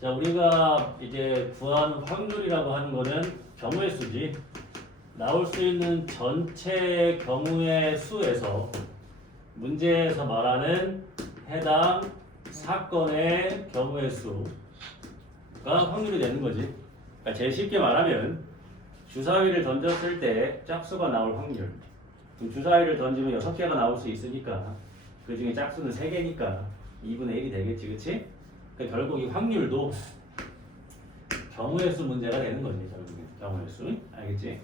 자, 우리가 이제 구하는 확률이라고 하는 거는 경우의 수지. 나올 수 있는 전체 경우의 수에서 문제에서 말하는 해당 사건의 경우의 수가 확률이 되는 거지. 그러니까 제일 쉽게 말하면 주사위를 던졌을 때 짝수가 나올 확률. 그럼 주사위를 던지면 6개가 나올 수 있으니까 그 중에 짝수는 3개니까 2분의 1이 되겠지, 그치? 그러니까 결국 이 확률도 경우의 수 문제가 되는 거지, 결국엔. 경우의 수. 알겠지?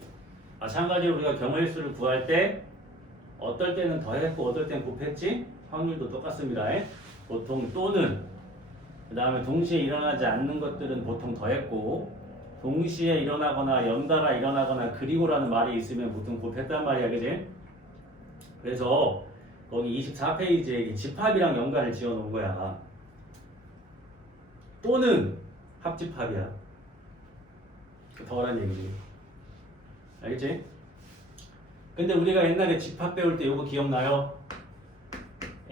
마찬가지로 우리가 경우의 수를 구할 때 어떨 때는 더했고 어떨 때는 곱했지? 확률도 똑같습니다. 보통 또는 그 다음에 동시에 일어나지 않는 것들은 보통 더했고 동시에 일어나거나 연달아 일어나거나 그리고라는 말이 있으면 보통 곱했단 말이야, 그지? 그래서 거기 24페이지에 집합이랑 연관을 지어 놓은 거야. 또는 합집합이야. 더란 얘기지. 알겠지? 근데 우리가 옛날에 집합 배울 때 이거 기억나요?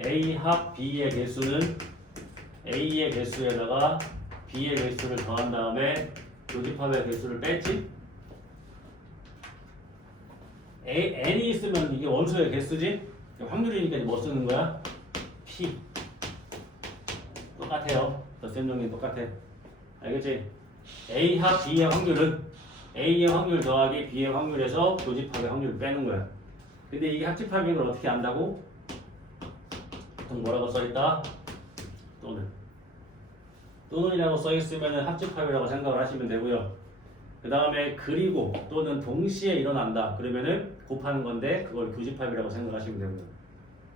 A 합 B의 개수는 A의 개수에다가 B의 개수를 더한 다음에 교집합의 개수를 뺐지? N이 있으면 이게 원소의 개수지? 확률이니까 뭐 쓰는 거야? P. 똑같아요. 덧셈 정리 똑같아. 알겠지? A 합 B의 확률은 A의 확률 더하기 B의 확률에서 교집합의 확률을 빼는 거야. 근데 이게 합집합인 걸 어떻게 안다고? 보통 뭐라고 써있다? 또는이라고 써있으면 합집합이라고 생각을 하시면 되고요. 그 다음에 그리고 또는 동시에 일어난다. 그러면은 곱하는 건데 그걸 교집합이라고 생각하시면 되고요.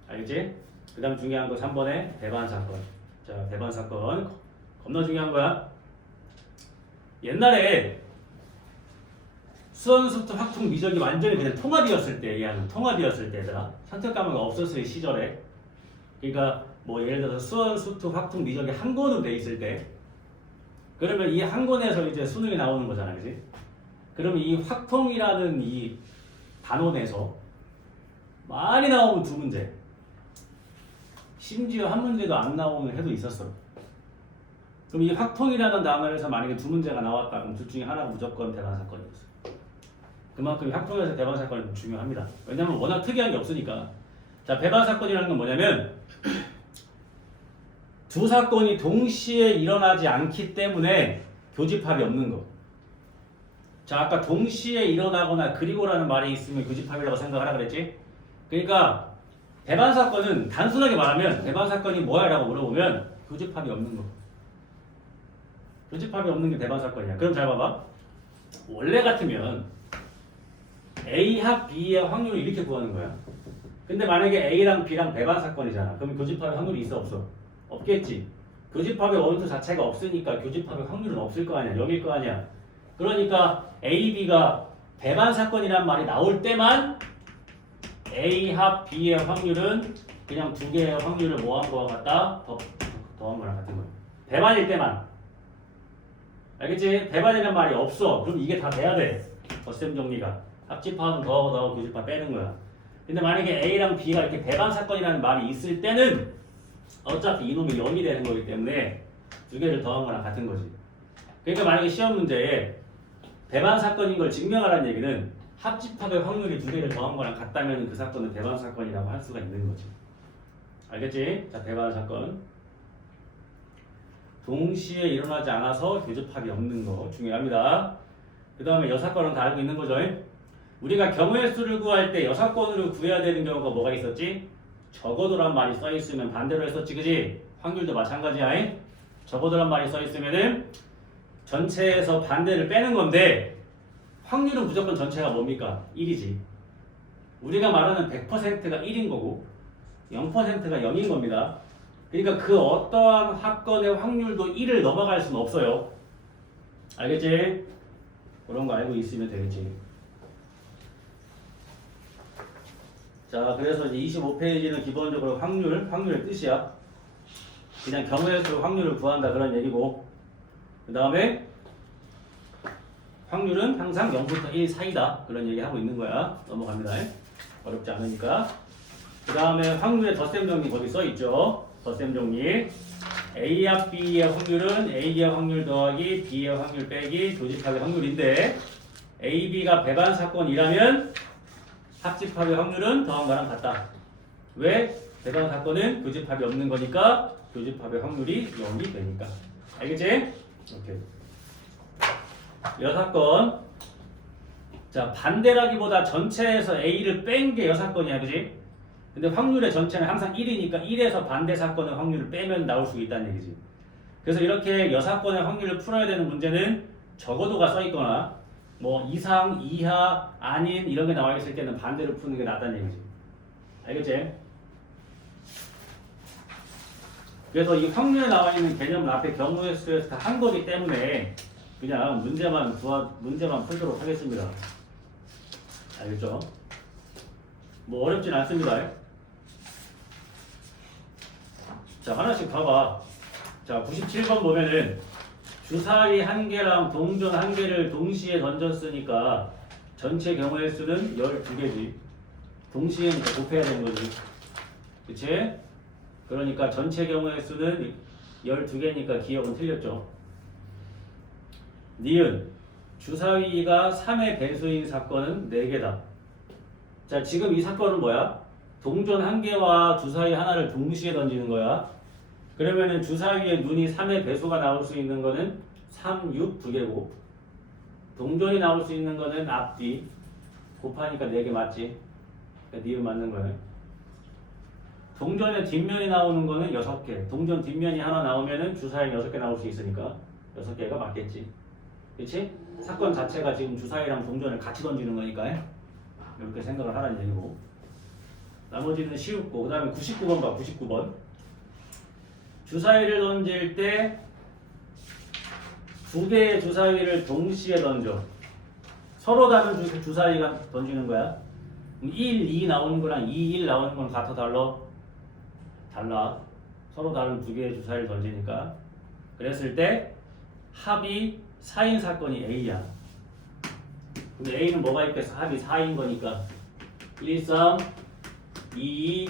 알겠지? 그 다음 중요한 거 3번에 배반 사건. 자, 배반 사건 겁나 중요한 거야. 옛날에 수원수투 확통 미적이 완전히 그냥 통합이었을 때 얘기하는 통합이었을 때더라. 선택 과목이 없었을 시절에. 그러니까 뭐 예를 들어서 수원수투 확통 미적이 한 권으로 돼 있을 때 그러면 이 한 권에서 이제 수능이 나오는 거잖아, 그지? 그러면 이 확통이라는 이 단원에서 많이 나오면 2문제, 심지어 한 문제도 안 나오는 해도 있었어. 그럼 이 확통이라는 단원에서 만약에 2문제가 나왔다, 그럼 둘 중에 하나가 무조건 배반 사건이었어. 그만큼 확통에서 배반 사건이 중요합니다. 왜냐면 워낙 특이한 게 없으니까. 자, 배반 사건이라는 건 뭐냐면 두 사건이 동시에 일어나지 않기 때문에 교집합이 없는 거. 자, 아까 동시에 일어나거나 그리고라는 말이 있으면 교집합이라고 생각하라 그랬지? 그러니까 배반 사건은 단순하게 말하면 배반 사건이 뭐야? 라고 물어보면 교집합이 없는 거. 교집합이 없는 게 배반 사건이야. 그럼 잘 봐봐. 원래 같으면 A 합 B의 확률을 이렇게 구하는 거야. 근데 만약에 A랑 B랑 배반 사건이잖아. 그럼 교집합의 확률이 있어 없어? 없겠지. 교집합의 원수 자체가 없으니까 교집합의 확률은 없을 거 아니야. 0일 거 아니야. 그러니까 A, B가 배반 사건이란 말이 나올 때만 A 합 B의 확률은 그냥 두 개의 확률을 뭐한 거와 같다? 더한 거랑 같은 거야. 배반일 때만. 알겠지? 배반이란 말이 없어. 그럼 이게 다 돼야 돼. 덧셈 정리가. 합집합은 더하고 교집합 빼는 거야. 근데 만약에 A랑 B가 이렇게 배반 사건이라는 말이 있을 때는 어차피 이놈이 0이 되는 거기 때문에 두 개를 더한 거랑 같은 거지. 그러니까 만약에 시험 문제에 배반 사건인 걸 증명하라는 얘기는 합집합의 확률이 두 개를 더한 거랑 같다면 그 사건은 배반 사건이라고 할 수가 있는 거지. 알겠지? 자, 배반 사건. 동시에 일어나지 않아서 교집합이 없는 거 중요합니다. 그 다음에 여사건은 다 알고 있는 거죠. 우리가 경우의 수를 구할 때 여사건으로 구해야 되는 경우가 뭐가 있었지? 적어도란 말이 써있으면 반대로 했었지, 그지? 확률도 마찬가지야. 적어도란 말이 써있으면은 전체에서 반대를 빼는 건데 확률은 무조건 전체가 뭡니까? 1이지. 우리가 말하는 100%가 1인 거고 0%가 0인 겁니다. 그러니까 그 어떠한 사건의 확률도 1을 넘어갈 수는 없어요. 알겠지? 그런 거 알고 있으면 되겠지. 자, 그래서 이제 25페이지는 기본적으로 확률의 뜻이야. 그냥 경우의 수 확률을 구한다 그런 얘기고, 그 다음에 확률은 항상 0부터 1 사이다 그런 얘기 하고 있는 거야. 넘어갑니다. 어렵지 않으니까. 그 다음에 확률의 덧셈 정리 거기 써 있죠. 덧셈 정리. A합 B의 확률은 A의 확률 더하기 B의 확률 빼기 교집합의 확률인데 A, B가 배반 사건이라면 합집합의 확률은 더한 거랑 같다. 왜? 배반 사건은 교집합이 없는 거니까 교집합의 확률이 0이 되니까. 알겠지? 오케이. 여사건. 자, 반대라기보다 전체에서 A를 뺀 게 여사건이야, 그지? 근데 확률의 전체는 항상 1이니까 1에서 반대 사건의 확률을 빼면 나올 수 있다는 얘기지. 그래서 이렇게 여사건의 확률을 풀어야 되는 문제는 적어도가 써있거나 뭐 이상, 이하, 아닌 이런 게 나와 있을 때는 반대로 푸는 게 낫다는 얘기지. 알겠지? 그래서 이 확률에 나와 있는 개념은 앞에 경우의 수에서 다 한 거기 때문에 그냥 문제만 풀도록 하겠습니다. 알겠죠? 뭐 어렵진 않습니다. 자, 하나씩 봐봐. 자, 97번 보면은 주사위 한 개랑 동전 한 개를 동시에 던졌으니까 전체 경우의 수는 12개지. 동시에니까 곱해야 되는 거지. 그치? 그러니까 전체 경우의 수는 12개니까 기억은 틀렸죠. 니은 주사위가 3의 배수인 사건은 4개다. 자, 지금 이 사건은 뭐야? 동전 한 개와 주사위 하나를 동시에 던지는 거야. 그러면은 주사위의 눈이 3의 배수가 나올 수 있는 거는 3, 6, 2개고 동전이 나올 수 있는 거는 앞뒤 곱하니까 4개 맞지? 그러니까 니은 맞는 거예요. 동전의 뒷면이 나오는 거는 6개. 동전 뒷면이 하나 나오면은 주사위 6개 나올 수 있으니까 6개가 맞겠지. 그렇지? 사건 자체가 지금 주사위랑 동전을 같이 던지는 거니까 이렇게 생각을 하라는 얘기고. 나머지는 쉬웠고 그 다음에 99번 봐. 99번 주사위를 던질 때 두 개의 주사위를 동시에 던져. 서로 다른 주사위가 던지는 거야. 1, 2 나오는 거랑 2, 1 나오는 건 같아 달라? 달라. 서로 다른 두 개의 주사위를 던지니까. 그랬을 때 합이 4인 사건이 A야. 근데 A는 뭐가 있겠어? 합이 4인 거니까 1, 3, 2,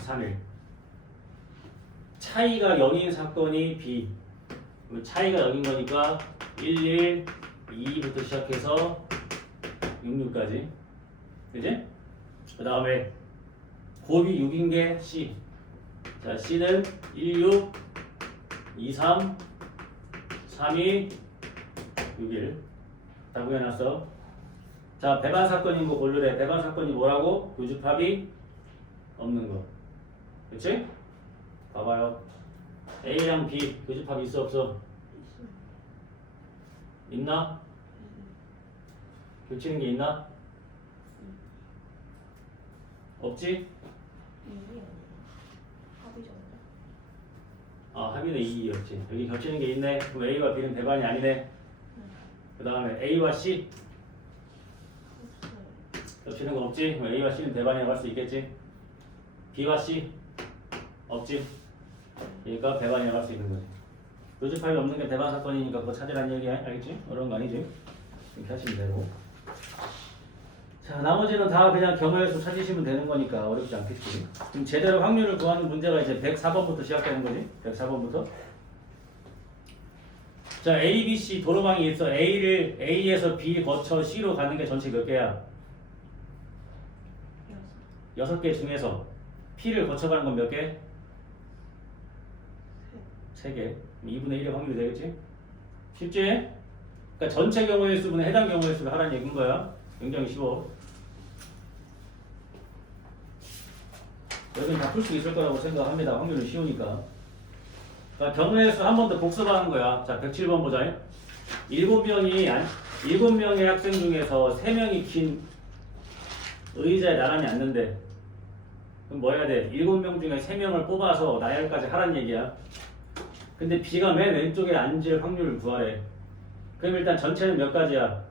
3, 1. 차이가 0인 사건이 B. 차이가 0인 거니까 1, 1, 2부터 시작해서 6, 6까지. 그지? 그 다음에 곱이 6인 게 C. 자, C는 1, 6, 2, 3, 3, 2, 6, 1. 다 구해놨어. 자, 배반 사건인 거 고르래. 배반 사건이 뭐라고? 교집합이 없는 거. 그치? 봐봐요. A랑 B 교집합이 있어 없어? 있나? 교치는 게 있나? 없지? 아, 합의는 2였지. 여기 겹치는 게 있네. 그럼 A와 B는 배반이 아니네. 그 다음에 A와 C 겹치는 거 없지? 그럼 A와 C는 배반이라고 할 수 있겠지? B와 C 없지? 그러니까 배반이라고 할 수 있는 거지. 교집합이 없는 게 배반 사건이니까 그거 찾으라는 얘기야. 알겠지? 어려운 거 아니지? 이렇게 하시면 되고. 자, 나머지는 다 그냥 경우의 수 찾으시면 되는 거니까 어렵지 않겠지. 그럼 제대로 확률을 구하는 문제가 이제 104번부터 시작되는 거지. 104번부터. 자, A, B, C 도로망이 있어. A에서 B 거쳐 C로 가는 게 전체 몇 개야? 6개 중에서 P를 거쳐가는 건 몇 개? 3개. 2분의 1의 확률이 되겠지? 쉽지? 그러니까 전체 경우의 수분에 해당 경우의 수를 하라는 얘기인 거야. 굉장히 쉬워. 여기는 다 풀 수 있을 거라고 생각합니다. 확률은 쉬우니까. 그러니까 경우의 수 한 번 더 복습하는 거야. 자, 107번 보자. 7명의 학생 중에서 3명이 긴 의자에 나란히 앉는데 그럼 뭐 해야 돼? 7명 중에 3명을 뽑아서 나열까지 하란 얘기야. 근데 B가 맨 왼쪽에 앉을 확률을 구하래. 그럼 일단 전체는 몇 가지야?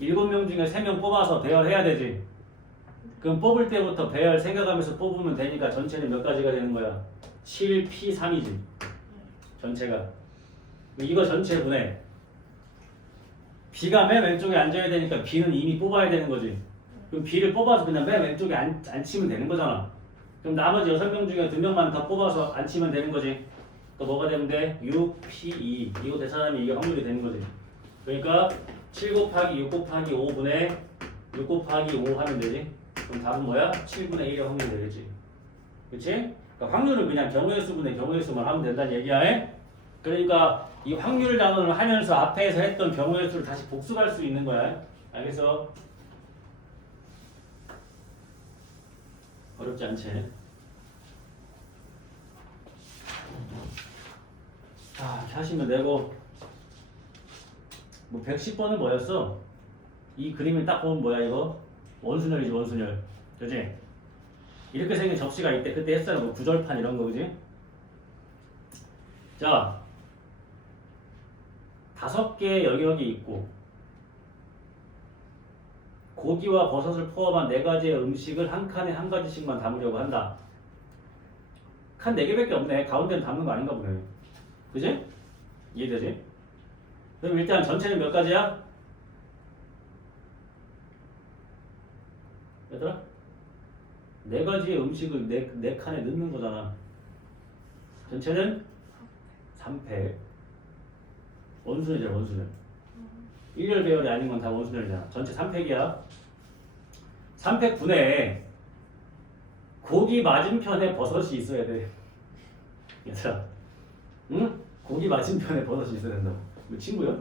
7명 중에 3명 뽑아서 배열해야 되지. 그럼 뽑을 때부터 배열 생각하면서 뽑으면 되니까 전체는 몇 가지가 되는 거야? 7, P, 3이지. 전체가. 이거 전체 분해. B가 맨 왼쪽에 앉아야 되니까 B는 이미 뽑아야 되는 거지. 그럼 B를 뽑아서 그냥 맨 왼쪽에 앉히면 되는 거잖아. 그럼 나머지 6명 중에 2명만 더 뽑아서 안 치면 되는 거지. 또 뭐가 되면 돼? 6, P2. 이거 대사하면 이게 확률이 되는 거지. 그러니까 7 곱하기 6 곱하기 5분의 6 곱하기 5 하면 되지. 그럼 답은 뭐야? 7분의 1의 확률이 되겠지. 그치? 그러니까 확률은 그냥 경우의 수분의 경우의 수만 하면 된다는 얘기야. 에? 그러니까 이 확률 단원을 하면서 앞에서 했던 경우의 수를 다시 복습할 수 있는 거야. 알겠어? 어렵지 않지? 자, 이렇게 하시면 되고 뭐 110번은 뭐였어? 이 그림을 딱 보면 뭐야 이거? 원순열이지 원순열. 그지? 이렇게 생긴 접시가 있대. 그때 했어요. 뭐 구절판 이런 거 그지? 자 5개의 영역이 있고 고기와 버섯을 포함한 4가지의 음식을 한 칸에 한 가지씩만 담으려고 한다. 칸 4개밖에 없네. 가운데는 담는 거 아닌가 보네. 그지? 이해되지? 그럼 일단 전체는 몇 가지야? 얘들아? 4가지의 음식을 4칸에 넣는 거잖아. 전체는 3팩. 원순이잖아 원순을. 일렬 배열이 아닌 건 다 원순열이잖아. 전체 3팩이야. 3팩 분에 고기 맞은편에 버섯이 있어야 돼. 얘들아, 응? 고기 맞은편에 버섯이 있어야 된다고. 뭐 친구야?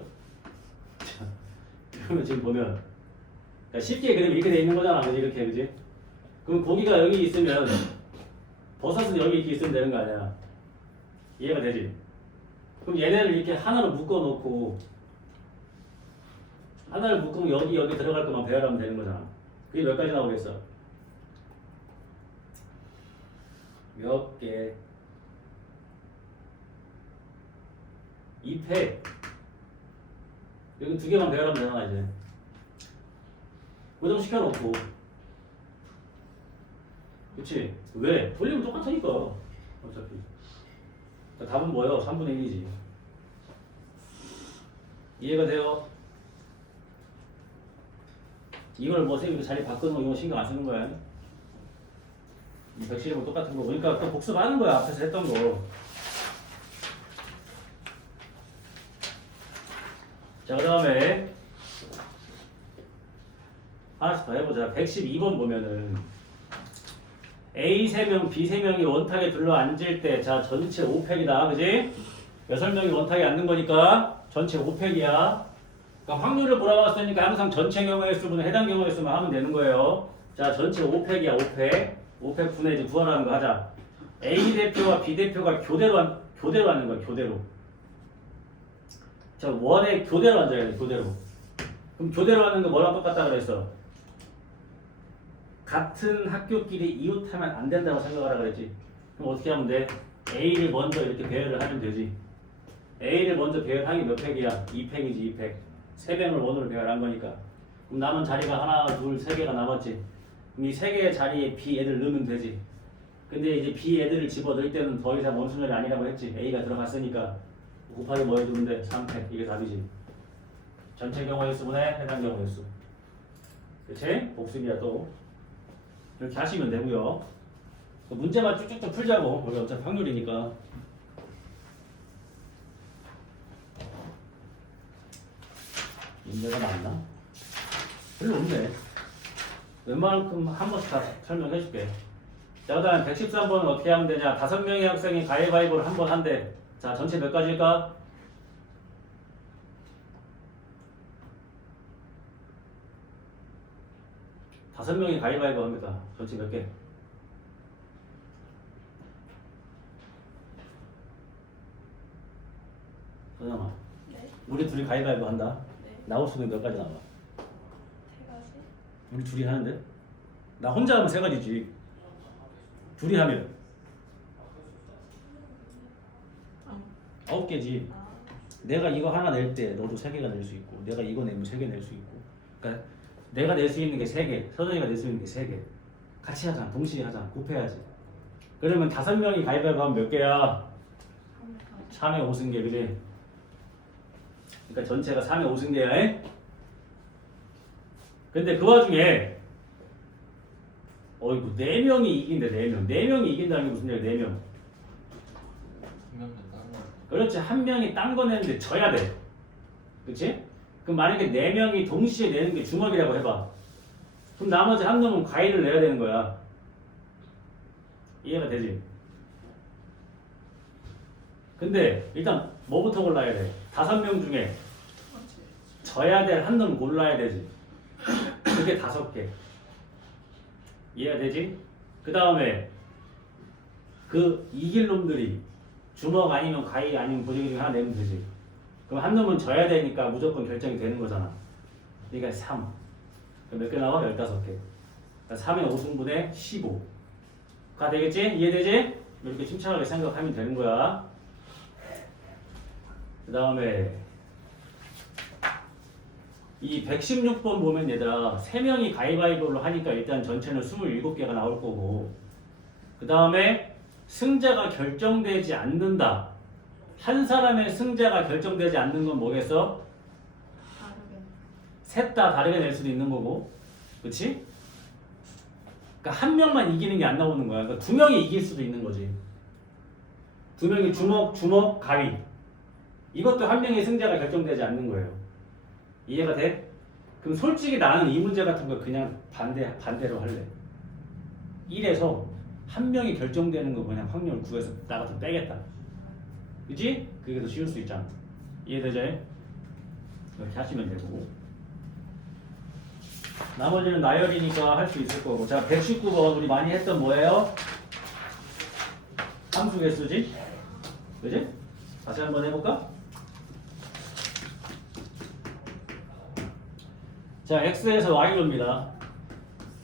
자, 그러면 지금 보면 그러니까 쉽게 그리면 이렇게 돼 있는 거잖아. 그지? 이렇게 그지? 그럼 고기가 여기 있으면 버섯은 여기 이렇게 있으면 되는 거 아니야. 이해가 되지? 그럼 얘네를 이렇게 하나로 묶어 놓고 하나를 묶으면 여기 들어갈 것만 배열하면 되는 거잖아. 그게 몇 가지 나오겠어? 몇 개? 2팩. 여기 2개만 배열하면 되잖아 이제. 고정시켜놓고. 그치? 왜? 돌리면 똑같으니까 어차피. 그러니까 답은 뭐예요? 3분의 1이지. 이해가 돼요? 이걸 뭐 선생님이 자리 바꾸는 거 신경 안 쓰는 거야. 이 백실이랑 똑같은 거. 그러니까 또 복습하는 거야. 앞에서 했던 거. 자, 그 다음에 하나씩 더 해보자. 112번 보면은 A 3명, B 3명이 원탁에 둘러앉을 때, 자 전체 5팩이다, 그지? 6명이 원탁에 앉는 거니까 전체 5팩이야. 그러니까 확률을 몰아봤을 테니까 항상 전체 경우의 수분은 해당 경우의 수만 하면 되는 거예요. 자 전체 5팩이야, 5팩. 5팩 분의 이제 구하라는 거 하자. A 대표와 B 대표가 교대로 하는 거야, 교대로. 자 원에 교대로 앉아야 돼, 교대로. 그럼 교대로 하는 거 뭐랑 똑같다 그랬어? 같은 학교끼리 이웃하면 안 된다고 생각하라 그랬지. 그럼 어떻게 하면 돼? A를 먼저 이렇게 배열을 하면 되지. A를 먼저 배열하기 몇 팩이야? 2팩이지, 2팩. 3명을 원으로 배열한 거니까. 그럼 남은 자리가 하나, 둘, 3개가 남았지. 그럼 이 3개의 자리에 B 애들 넣으면 되지. 근데 이제 B 애들을 집어넣을 때는 더 이상 원순열이 아니라고 했지. A가 들어갔으니까 곱하기 뭐 해주면 돼? 3팩. 이게 답이지. 전체 경우의 수분에 해당 경우의 수. 그치? 복습이야 또. 이렇게 하시면 되고요. 문제만 쭉쭉쭉 풀자고. 우리 어차피 확률이니까. 문제가 많나? 별로 없네. 웬만큼 한 번씩 다 설명해 줄게. 자, 그 다음에 113번은 어떻게 하면 되냐. 5명의 학생이 가위바위보를 한 번 한대. 자, 전체 몇 가지일까? 다섯 명이 가위바위보 합니다. 전체 몇 개? 서정아. 네. 우리 둘이 가위바위보 한다. 네. 나올 수는 몇 가지 나와? 3가지? 우리 둘이 하는데? 나 혼자 하면 3가지지. 둘이 하면 9개지. 아. 내가 이거 하나 낼 때 너도 3개가 낼 수 있고, 내가 이거 내면 3개 낼 수 있고. 그러니까 내가 낼 수 있는 게 3개, 서정이가 낼 수 있는 게 3개. 같이 하자, 동시에 하자, 곱해야지. 그러면 5명이 가위바위보 하면 몇 개야? 3의 5승계, 그지? 그러니까 전체가 3의 5승계야. 근데 그 와중에 어이구 4명이 이긴대 4명. 4명이 이긴다는 게 무슨 얘기야 4명. 분명히 다른 거. 그렇지 한 명이 딴 거 내는데 져야 돼. 그치? 그럼 만약에 4명이 동시에 내는 게 주먹이라고 해봐. 그럼 나머지 한 놈은 과일을 내야 되는 거야. 이해가 되지? 근데 일단 뭐부터 골라야 돼? 5명 중에 져야 될 한 놈 골라야 되지. 그게 5개. 이해가 되지? 그 다음에 그 이길 놈들이 주먹 아니면 과일 아니면 보조개 중에 하나 내면 되지. 그럼 한 놈은 져야 되니까 무조건 결정이 되는 거잖아. 그러니까 3. 그럼 몇 개 나와? 15개. 그러니까 3의 5승분의 15가 되겠지? 이해되지? 이렇게 침착하게 생각하면 되는 거야. 그 다음에 이 116번 보면 얘들아 3명이 가위바위보로 하니까 일단 전체는 27개가 나올 거고 그 다음에 승자가 결정되지 않는다. 한 사람의 승자가 결정되지 않는 건 뭐겠어? 다르게. 셋 다 다르게 낼 수도 있는 거고 그치? 그러니까 한 명만 이기는 게 안 나오는 거야. 그러니까 2명이 이길 수도 있는 거지. 2명이 주먹, 가위 이것도 한 명의 승자가 결정되지 않는 거예요. 이해가 돼? 그럼 솔직히 나는 이 문제 같은 거 그냥 반대로 할래. 1에서 한 명이 결정되는 거 그냥 확률 9에서 나 같으면 빼겠다. 그치? 그게 더 쉬울 수 있잖아. 이해되죠? 이렇게 하시면 되고 나머지는 나열이니까 할 수 있을 거고 자 119번 우리 많이 했던 뭐예요? 함수 개수지? 그치? 다시 한번 해볼까? 자 x에서 y로입니다.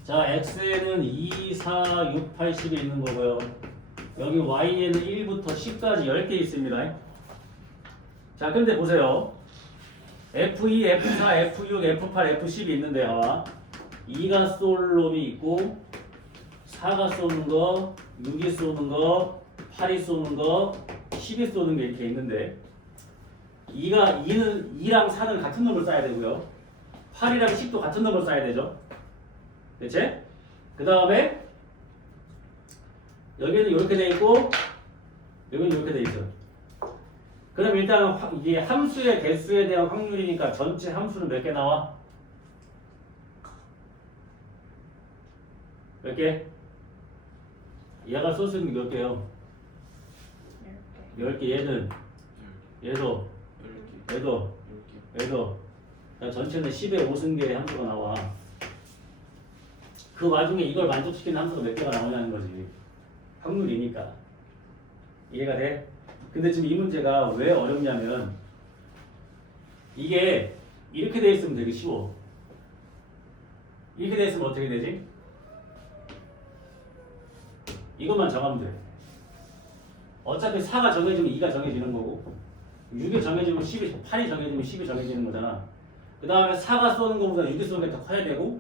자 x에는 2, 4, 6, 8, 10이 있는 거고요. 여기 y에는 1부터 10까지 10개 있습니다. 자 근데 보세요. F2, F4, F6, F8, F10이 있는데 봐봐. 2가 쏠 놈이 있고 4가 쏘는 거, 6이 쏘는 거, 8이 쏘는 거, 10이 쏘는 게 이렇게 있는데 2랑 4는 같은 놈을 쏴야 되고요. 8이랑 10도 같은 놈을 쏴야 되죠. 그치? 그 다음에 여기는 이렇게 돼 있고 여기는 이렇게 돼 있어. 그럼 일단 이게 함수의 개수에 대한 확률이니까 전체 함수는 몇 개 나와? 몇 개? 얘가 쏠 수 있는 게 몇 개요? 10개. 얘는 얘도 10개. 얘도 10개. 얘도 그러니까 전체는 10의 5승계의 함수가 나와. 그 와중에 이걸 만족시키는 함수가 몇 개가 나오냐는 거지. 확률이니까. 이해가 돼? 근데 지금 이 문제가 왜 어렵냐면 이게 이렇게 돼 있으면 되게 쉬워. 이렇게 돼 있으면 어떻게 되지? 이것만 정하면 돼. 어차피 4가 정해지면 2가 정해지는 거고 6이 정해지면 10이 8이 정해지면 10이 정해지는 거잖아. 그 다음에 4가 쏘는 것보다 6이 쏘는 게 더 커야 되고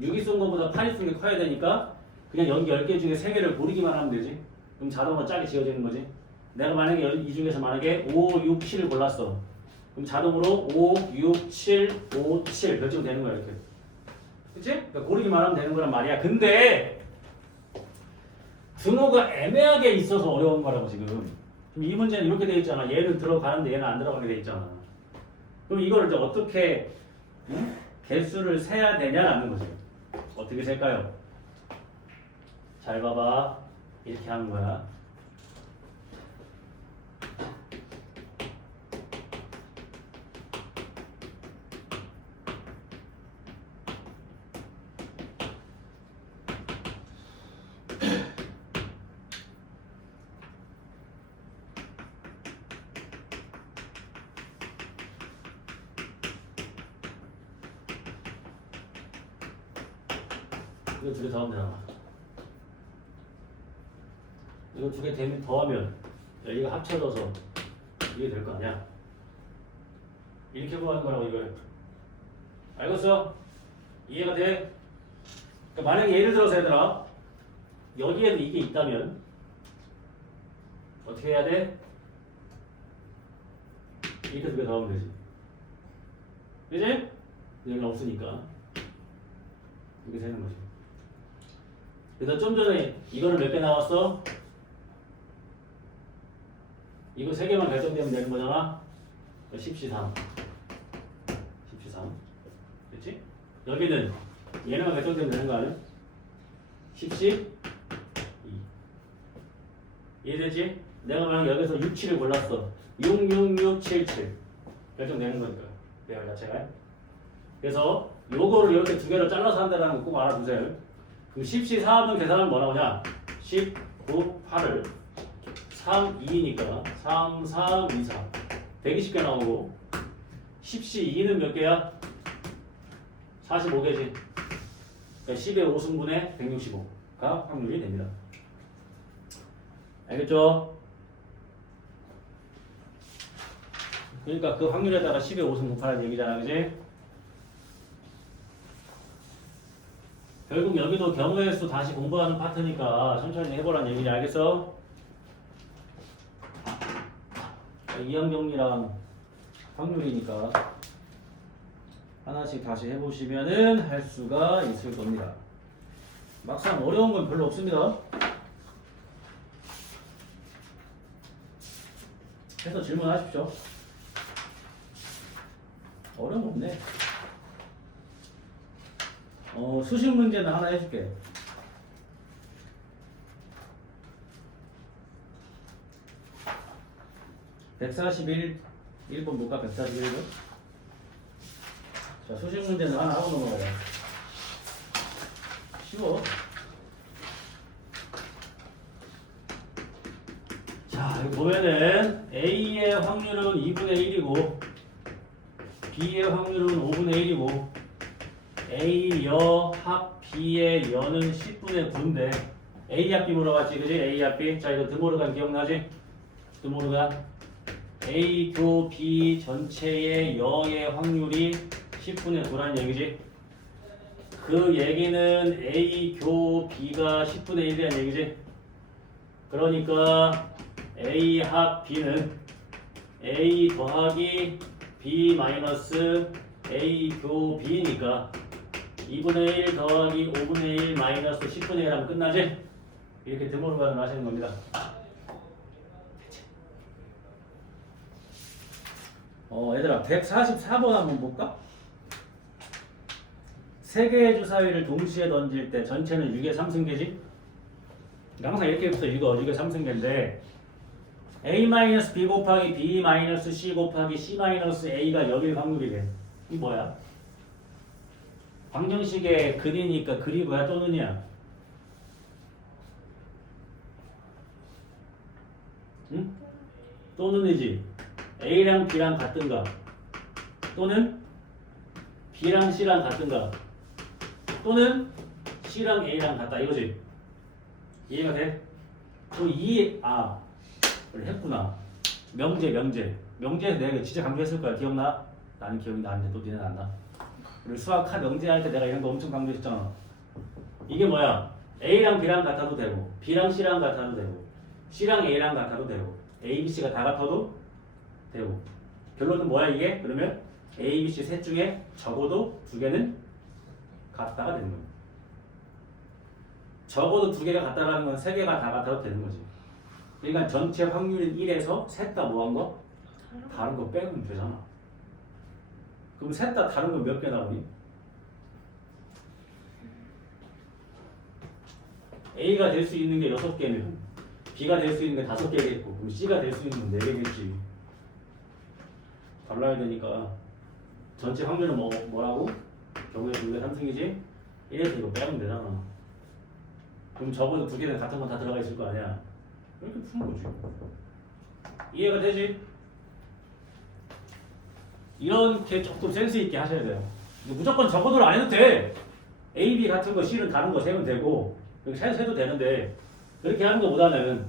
6이 쏜 것보다 8이 쏘는 게 커야 되니까 그냥 여기 10개 중에 3개를 고르기만 하면 되지. 그럼 자동으로 짝이 지어지는 거지. 내가 만약에 이 중에서 만약에 5, 6, 7을 골랐어. 그럼 자동으로 5, 6, 7, 5, 7 결정되는 거야 이렇게. 그치? 그러니까 고르기만 하면 되는 거란 말이야. 근데 등호가 애매하게 있어서 어려운 거라고 지금. 그럼 이 문제는 이렇게 돼 있잖아. 얘는 들어가는데 얘는 안 들어가게 돼 있잖아. 그럼 이거를 이제 어떻게 개수를 세야 되냐라는 거지. 어떻게 셀까요? 잘 봐봐. 이렇게 하는 거야. 이거 2개 더하면 되잖아. 이거 2개 더하면 여기가 합쳐져서 이게 될 거 아니야. 이렇게 구하는 거라고 이걸. 알겠어? 이해가 돼? 그러니까 만약에 예를 들어서 얘들아 여기에도 이게 있다면 어떻게 해야 돼? 이렇게 2개 더하면 되지. 그지? 여기 없으니까 이렇게 되는 거지. 그래서 좀 전에 이거는 몇 개 나왔어? 이거 3개만 결정되면 되는 거잖아? 10시 3. 10시 3. 그렇지? 여기는 얘네만 결정되면 되는 거 아니야? 10시 2. 이해되지? 내가 만약 여기서 6, 7을 골랐어. 6, 6, 6, 7, 7. 결정되는 거니까. 배열 자체가. 그래서 요거를 이렇게 두 개로 잘라서 한다는 거 꼭 알아두세요. 그럼 10시 4분 계산하면 뭐 나오냐? 10, 9, 8을 3, 2니까 3, 3, 2, 4 120개 나오고 10시 2는 몇 개야? 45개지. 그러니까 10의 5승분의 165가 확률이 됩니다. 알겠죠? 그러니까 그 확률에다가 10의 5승 곱하라는 얘기잖아, 그지? 결국 여기도 경우의 수 다시 공부하는 파트니까 천천히 해보라는 얘기지, 알겠어? 이항정리랑 확률이니까 하나씩 다시 해보시면은 할 수가 있을 겁니다. 막상 어려운 건 별로 없습니다. 해서 질문하십시오. 어려운 거 없네. 수식 문제는 하나 해줄게. (141) 1번 볼까? 141번. 자, 수식 문제는 하나 하고 넘어가요. 쉬워. 자, 여기 보면은 A의 확률은 2분의 1이고 B의 확률은 5분의 1이고 A 여 합 B의 여는 10분의 9인데 A 합 B 물어봤지, 그지? A 합 B. 자, 이거 드모르간 기억나지? 드모르간 A 교 B 전체의 여의 확률이 10분의 9라는 얘기지. 그 얘기는 A 교 B가 10분의 1이라는 얘기지. 그러니까 A 합 B는 A 더하기 B 마이너스 A 교 B니까 2분의 1 더하기 5분의 1 마이너스 10분의 1 하면 끝나지? 이렇게 드모르간을 하시는 겁니다. 얘들아 144번 한번 볼까? 3개의 주사위를 동시에 던질 때 전체는 6의 3승계지? 항상 이렇게 해서 이거 6의 3승계인데 A-B 곱하기 B-C 곱하기 C-A가 여길 확률이래. 이 뭐야? 방정식의 근이니까 그리고야 또는이야. 응? 또는이지. A랑 B랑 같든가 또는 B랑 C랑 같든가 또는 C랑 A랑 같다 이거지. 이해가 돼? 그럼 원래 했구나. 명제에서 내가 진짜 강조했을 거야. 기억나? 나는 기억이 나는데 또 니네는 안 나. 우리 수학 명제할 때 내가 이런 거 엄청 강조했잖아. 이게 뭐야? A랑 B랑 같아도 되고 B랑 C랑 같아도 되고 C랑 A랑 같아도 되고 A, B, C가 다 같아도 되고 결론은 뭐야 이게? 그러면 A, B, C 셋 중에 적어도 2개는 같다가 되는 거야. 적어도 2개가 같다라는 건 3개가 다 같아도 되는 거지. 그러니까 전체 확률인 1에서 셋 다 뭐한 거? 다른 거 빼면 되잖아. 그럼 셋 다 다른 건 몇 개 나오니? A가 될 수 있는 게 6개면 B가 될 수 있는 게 5개겠고 그럼 C가 될 수 있는 건 4개겠지. 달라야 되니까 전체 확률은 뭐라고? 경우의 2의 3승이지? 1에서 이거 빼면 되잖아. 그럼 적어도 2개는 같은 건 다 들어가 있을 거 아니야. 이렇게 푸는 거지. 이해가 되지? 이렇게 조금 센스 있게 하셔야 돼요. 무조건 적어도를 안 해도 돼. A, B 같은 거 C는 다른 거 세면 되고 이렇게 세도 되는데 그렇게 하는 것보다는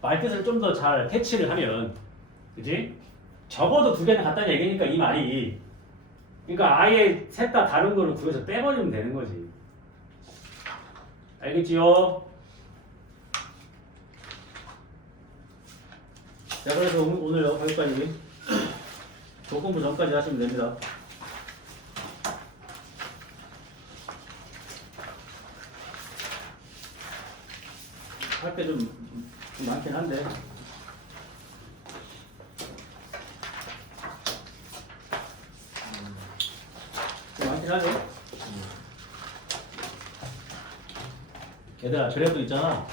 말뜻을 좀 더 잘 캐치를 하면 그치? 적어도 2개는 같다는 얘기니까 이 말이 그러니까 아예 셋 다 다른 거를 구해서 빼버리면 되는 거지. 알겠지요? 자, 그래서 오늘 여기까지 조건부 전까지 하시면 됩니다. 할 게 좀 많긴 한데. 좀 많긴 하죠. 얘들아, 그래도 있잖아.